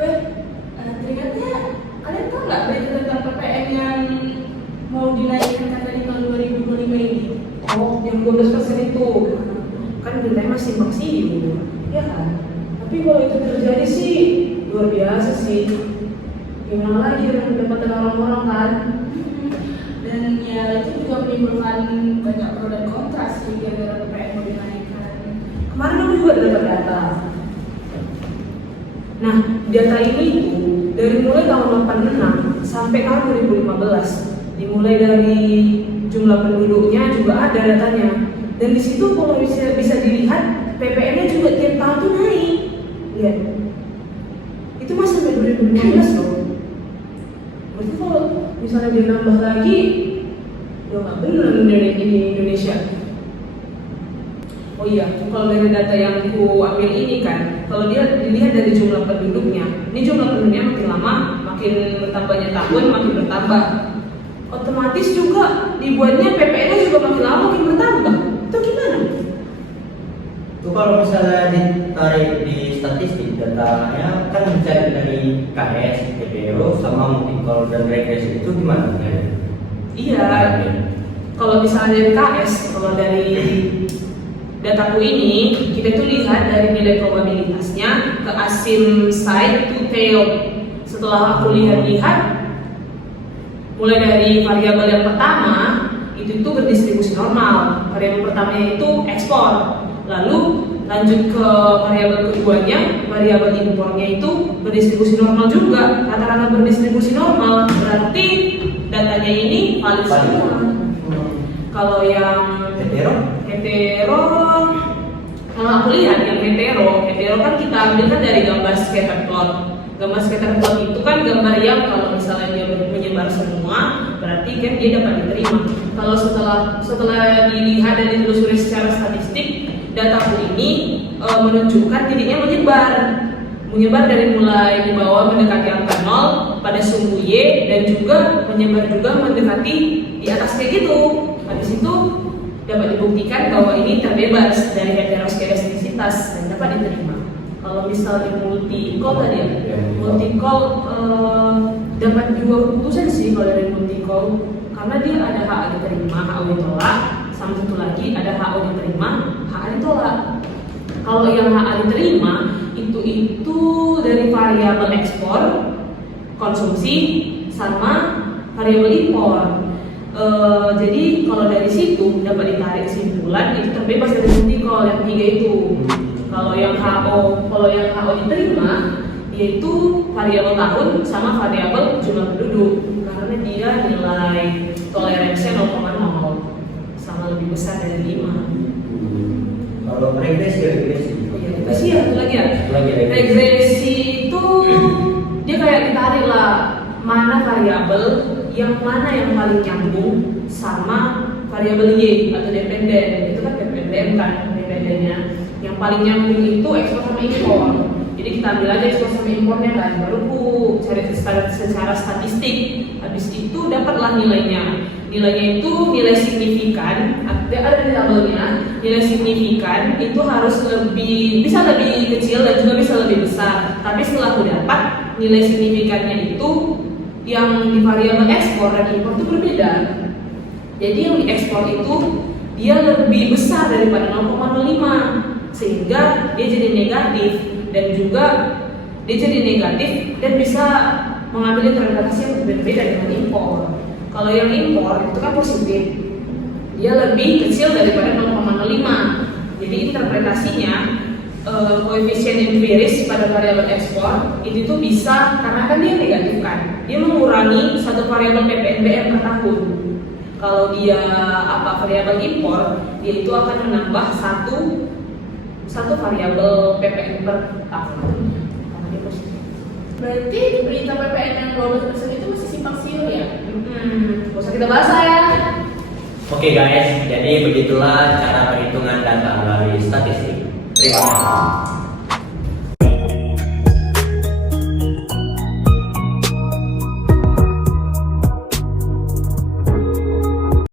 Weh, ternyata kalian tahu nggak berita tentang PPN yang mau dinaikkan kata di tahun 2025 ini? Oh, yang 12% itu kan nilainya masih maksimum, ya kan? Tapi kalau itu terjadi sih luar biasa sih. Gimana lagi dengan pendapatan orang-orang kan? Dan ya itu juga menimbulkan banyak pro dan kontra sih gara-gara PPN mau dinaikkan. Kemarin aku juga ada dapat data. Nah, data ini tuh dari mulai tahun 86 sampai tahun 2015, dimulai dari jumlah penduduknya juga ada datanya. Dan di situ kalau bisa dilihat PPN-nya juga tiap tahun tuh naik. Lihat. Itu masih sampai 2015 loh. Berarti kalau misalnya dia nambah lagi, udah nggak bener ini Indonesia. Oh iya, kalau dari data yang aku ambil ini kan, kalau dia dilihat dari jumlah penduduknya, ini jumlah penduduknya makin lama, makin bertambahnya tahun, makin bertambah. Otomatis juga dibuatnya PPN-nya juga makin lama makin bertambah. Itu gimana? Itu kalau misalnya ditarik di statistik datanya kan dicari dari KS, PPRO sama multikol dan regresi itu gimana? Iya, kalau misalnya dari KS, kalau dari dataku ini, kita tuh lihat dari nilai probabilitasnya ke asim side to tail. Setelah aku lihat-lihat, mulai dari variabel yang pertama, itu berdistribusi normal. Variabel pertamanya itu ekspor. Lalu lanjut ke variabel keduanya, variabel impornya itu berdistribusi normal juga. Rata-rata berdistribusi normal, berarti datanya ini valid semua. Kalau yang hetero, kalau aku lihat yang hetero kan kita ambil kan dari gambar scatter plot. Gambar scatter plot itu kan gambar yang kalau misalnya dia menyebar semua, berarti kan dia dapat diterima. Kalau setelah dilihat dan ditelusuri secara statistik, dataku ini menunjukkan titiknya menyebar dari mulai di bawah mendekati angka 0 pada sumbu Y dan juga menyebar juga mendekati di atas kayak gitu. Habis itu dapat dibuktikan bahwa ini terbebas dari heteroskedastisitas dan dapat diterima. Kalau misalnya multikol tadi ya, multikol dapat dua keputusan sih kalau dari multikol, karena dia ada HA diterima, HO ditolak, sama satu lagi ada HO diterima, HA ditolak. Kalau yang HA diterima itu dari variabel ekspor, konsumsi, sama variabel impor. Jadi kalau dari situ dapat ditarik kesimpulan itu terbebas dari multikol yang tiga itu. Kalau yang HO diterima, yaitu variabel tahun sama variabel jumlah penduduk, karena dia nilai toleransinya 0,0 sama lebih besar dari 5. Kalau regresi Oh iya, regresi ya, itu lagi ya. regresi. Regresi itu dia kayak ditarik lah mana variabel yang mana yang paling nyambung sama variabel Y atau dependen. Itu kan dependen kan dependennya. Yang paling nyambung itu ekspor sama impor. Jadi kita ambil aja ekspor sama impornya kan, baru ku cari secara statistik. Habis itu dapatlah nilainya. Nilainya itu nilai signifikan, ada di tabelnya. Nilai signifikan itu harus bisa lebih kecil dan juga bisa lebih besar. Tapi setelah aku dapat nilai signifikannya itu yang di variabel ekspor dan impor itu berbeda. Jadi yang di ekspor itu dia lebih besar daripada 0,05 sehingga dia jadi negatif dan juga dia jadi negatif dan bisa mengambil interpretasi yang berbeda dengan impor. Kalau yang impor itu kan positif, dia lebih kecil daripada 0,05. Jadi interpretasinya koefisien empiris pada variabel ekspor itu tuh bisa, karena kan dia negatif kan, dia mengurangi satu variabel PPNBM per tahun. Kalau dia variabel impor, dia itu akan menambah satu variabel PPN per tahun. Karena dia positif. Berarti berita PPN yang 12% itu masih simpang siur ya? Gak usah kita bahas ya. Oke guys, jadi begitulah cara perhitungan data melalui statistik. Terima kasih.